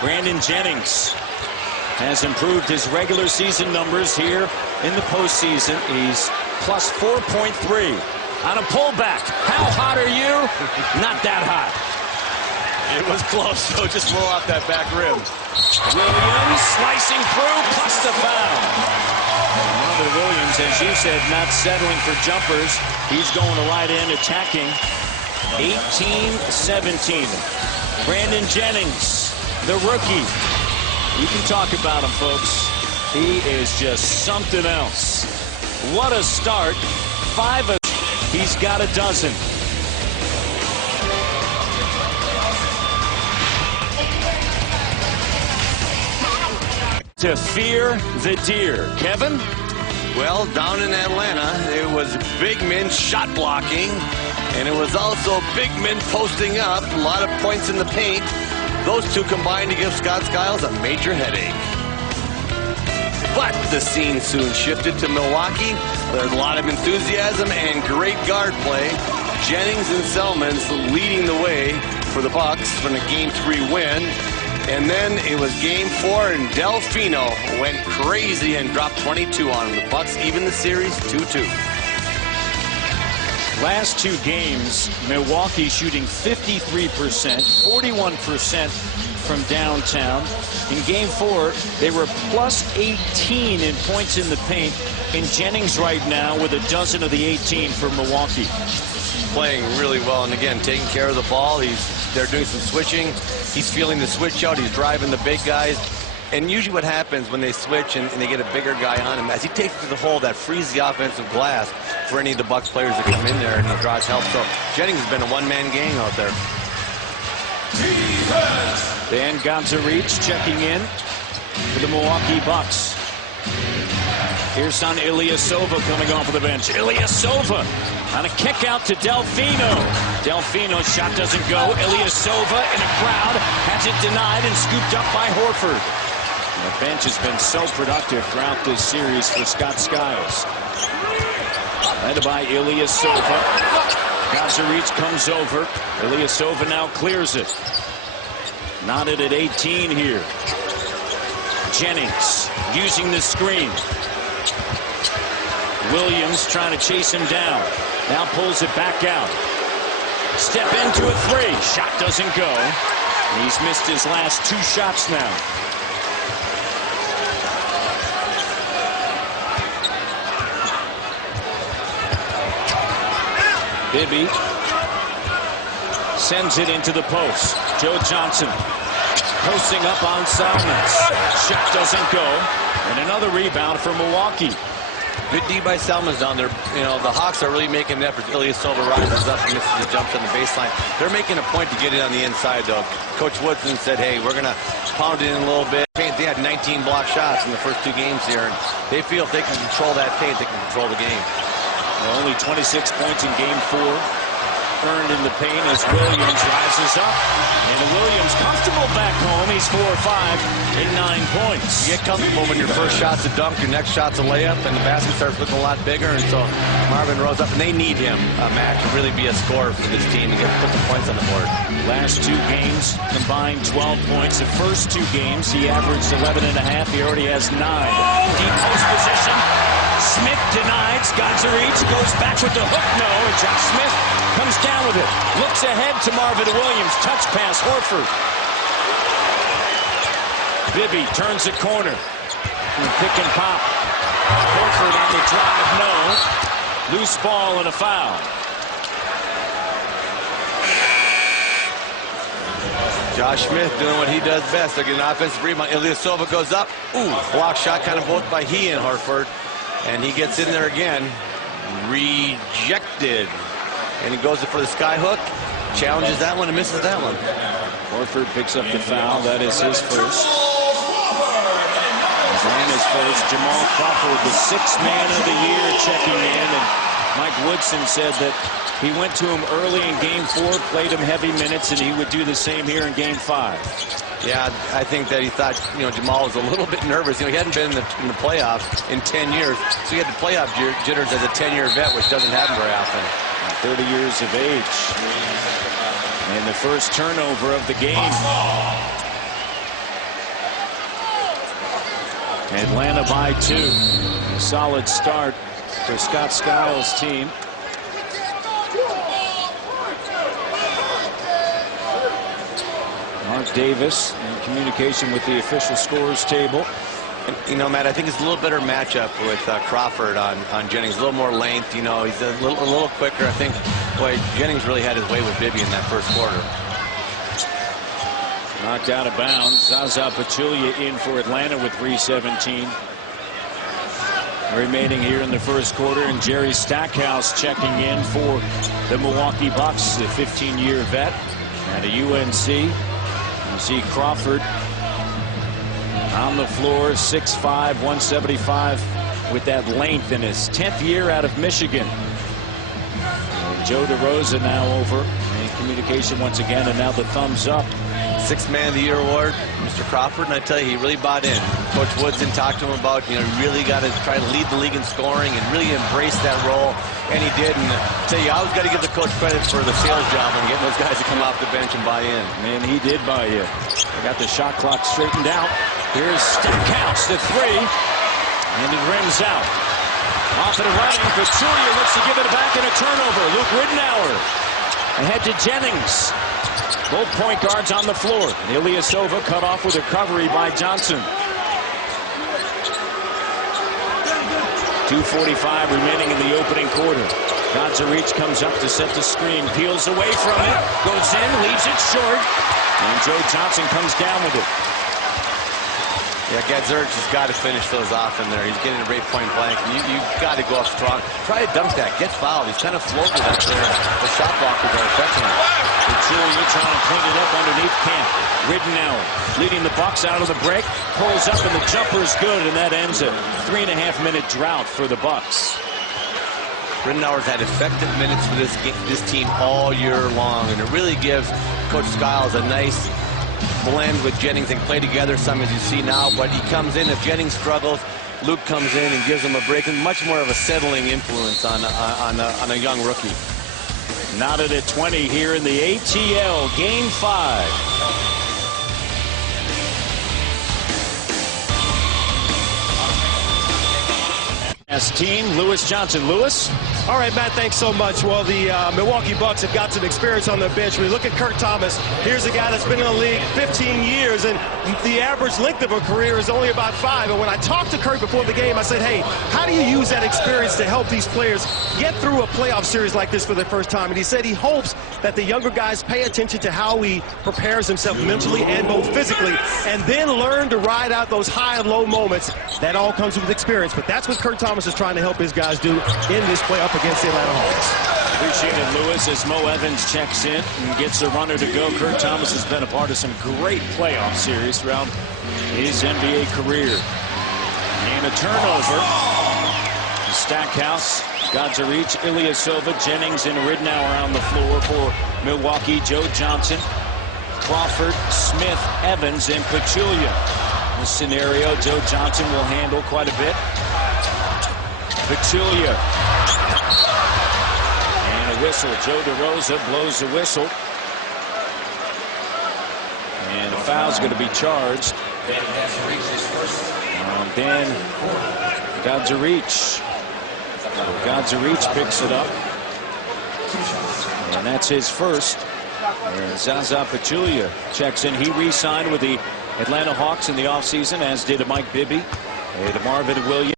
Brandon Jennings has improved his regular season numbers here in the postseason. He's plus 4.3 on a pullback. How hot are you? Not that hot. It was close, so just roll off that back rim. Williams slicing through, plus the foul. Marvin Williams, as you said, not settling for jumpers. He's going to right in, attacking. 18-17. Brandon Jennings, the rookie. You can talk about him, folks. He is just something else. What a start. 5 of he's got a dozen. To fear the deer. Kevin? Well, down in Atlanta, it was big men shot blocking, and it was also big men posting up. A lot of points in the paint. Those two combined to give Scott Skiles a major headache. But the scene soon shifted to Milwaukee. There's a lot of enthusiasm and great guard play. Jennings and Selmans leading the way for the Bucks from a Game 3 win. And then it was Game 4, and Delfino went crazy and dropped 22 on them. The Bucks even the series 2-2. Last 2 games, Milwaukee shooting 53%, 41% from downtown. In Game 4, they were plus 18 in points in the paint. And Jennings right now with a dozen of the 18 for Milwaukee. Playing really well, and again, taking care of the ball. They're doing some switching. He's feeling the switch out. He's driving the big guys. And usually what happens when they switch and they get a bigger guy on him, as he takes it to the hole, that frees the offensive glass for any of the Bucks players that come in there, and he draws help. So Jennings has been a one-man gang out there. Dan Gonzalez checking in for the Milwaukee Bucks. Here's on Ilyasova coming off of the bench. Ilyasova on a kick out to Delfino. Delfino's shot doesn't go. Ilyasova in a crowd has it denied and scooped up by Horford. And the bench has been so productive throughout this series for Scott Skiles. Led by Ilyasova. Gonzalez comes over. Ilyasova now clears it. Knotted at 18 here. Jennings using the screen. Williams trying to chase him down. Now pulls it back out. Step into a 3. Shot doesn't go. He's missed his last 2 shots now. Bibby sends it into the post. Joe Johnson posting up on Selmans. Shot doesn't go. And another rebound for Milwaukee. Good D by Selmans down there. You know, the Hawks are really making an effort. Ilyasova rises up and misses the jumps on the baseline. They're making a point to get it on the inside, though. Coach Woodson said, hey, we're going to pound it in a little bit. They had 19 block shots in the first 2 games here, and they feel if they can control that paint, they can control the game. Well, only 26 points in Game 4 earned in the paint as Williams rises up. And Williams comfortable back home. He's 4 or 5 in 9 points. You get comfortable when your first shot's a dunk, your next shot's a layup, and the basket starts looking a lot bigger. And so Marvin rose up, and they need him, Matt, to really be a scorer for this team and put some points on the board. Last 2 games combined 12 points. The first 2 games he averaged 11.5. He already has 9. Deep post position. Smith denies. Gonzalez goes back with the hook. No, and Josh Smith comes down with it. Looks ahead to Marvin Williams. Touch pass, Horford. Bibby turns the corner. And pick and pop. Horford on the drive, no. Loose ball and a foul. Josh Smith doing what he does best. They're getting an offensive rebound. Ilyasova goes up. Ooh, block shot kind of both by he and Horford. And he gets in there again. Rejected. And he goes for the sky hook. Challenges that one and misses that one. Horford picks up the foul. That is his first. And his first. Jamal Crawford, the 6th man of the year, checking in. And Mike Woodson said that he went to him early in Game 4, played him heavy minutes, and he would do the same here in Game 5. Yeah, I think that he thought, Jamal was a little bit nervous. He hadn't been in the playoffs in 10 years, so he had the playoff jitters as a 10-year vet, which doesn't happen very often. 30 years of age. And the first turnover of the game. Atlanta by 2. A solid start for Scott Skiles' team. Mark Davis in communication with the official scores table. And, you know, Matt, I think it's a little better matchup with Crawford on Jennings. A little more length, you know, he's a little quicker. I think, boy, Jennings really had his way with Bibby in that first quarter. Knocked out of bounds. Zaza Pachulia in for Atlanta with 3:17 remaining here in the first quarter, and Jerry Stackhouse checking in for the Milwaukee Bucks, the 15-year vet at a UNC. You see Crawford on the floor, 6'5", 175, with that length in his 10th year out of Michigan. And Joe DeRosa now over in communication once again, and now the thumbs up. Sixth Man of the Year award, Mr. Crawford, and I tell you, he really bought in. Coach Woodson talked to him about, you know, really got to try to lead the league in scoring and really embrace that role, and he did. And I tell you, I always got to give the coach credit for the sales job and getting those guys to come off the bench and buy in. Man, he did buy in. They got the shot clock straightened out. Here's Stackhouse, the 3, and it rims out. Off and running, Pachulia looks to give it back in a turnover. Luke Ridenour ahead to Jennings. Both point guards on the floor. Ilyasova cut off with a recovery by Johnson. 2:45 remaining in the opening quarter. Gadzuric comes up to set the screen, peels away from it, goes in, leaves it short, and Joe Johnson comes down with it. Yeah, Gadzuric has got to finish those off in there. He's getting a right point blank. You've got to go up strong. Try to dunk that. Get fouled. He's kind of floated up there. The shot blockers are affecting him. Pachulia trying to clean it up underneath Camp. Ridenour leading the Bucks out of the break. Pulls up and the jumper's good, and that ends a 3.5-minute drought for the Bucks. Ridenour's had effective minutes for this team all year long, and it really gives Coach Skiles a nice blend with Jennings. and play together some, as you see now, but he comes in. If Jennings struggles, Luke comes in and gives him a break, and much more of a settling influence on a young rookie. Knotted at 20 here in the ATL Game 5. Team, Lewis Johnson. Lewis? All right, Matt, thanks so much. Well, the Milwaukee Bucks have got some experience on their bench. We look at Kurt Thomas. Here's a guy that's been in the league 15 years, and the average length of a career is only about 5. And when I talked to Kurt before the game, I said, hey, how do you use that experience to help these players get through a playoff series like this for the first time? And he said he hopes that the younger guys pay attention to how he prepares himself mentally and both physically, and then learn to ride out those high and low moments. That all comes with experience, but that's what Kurt Thomas is trying to help his guys do in this playoff against the Atlanta Hawks. Appreciate it, Lewis, as Mo Evans checks in and gets a runner to go. Kurt Thomas has been a part of some great playoff series throughout his NBA career. And a turnover. Stackhouse, Gadzuric, Ilyasova, Jennings, and Ridenour on the floor for Milwaukee. Joe Johnson, Crawford, Smith, Evans, and Pachulia. This scenario, Joe Johnson will handle quite a bit. Pachulia. And a whistle. Joe DeRosa blows the whistle. And a foul's going to be charged on Dan Gadzuric. Gadzuric picks it up. And that's his first. And Zaza Pachulia checks in. He re-signed with the Atlanta Hawks in the offseason, as did Mike Bibby. And Marvin Williams.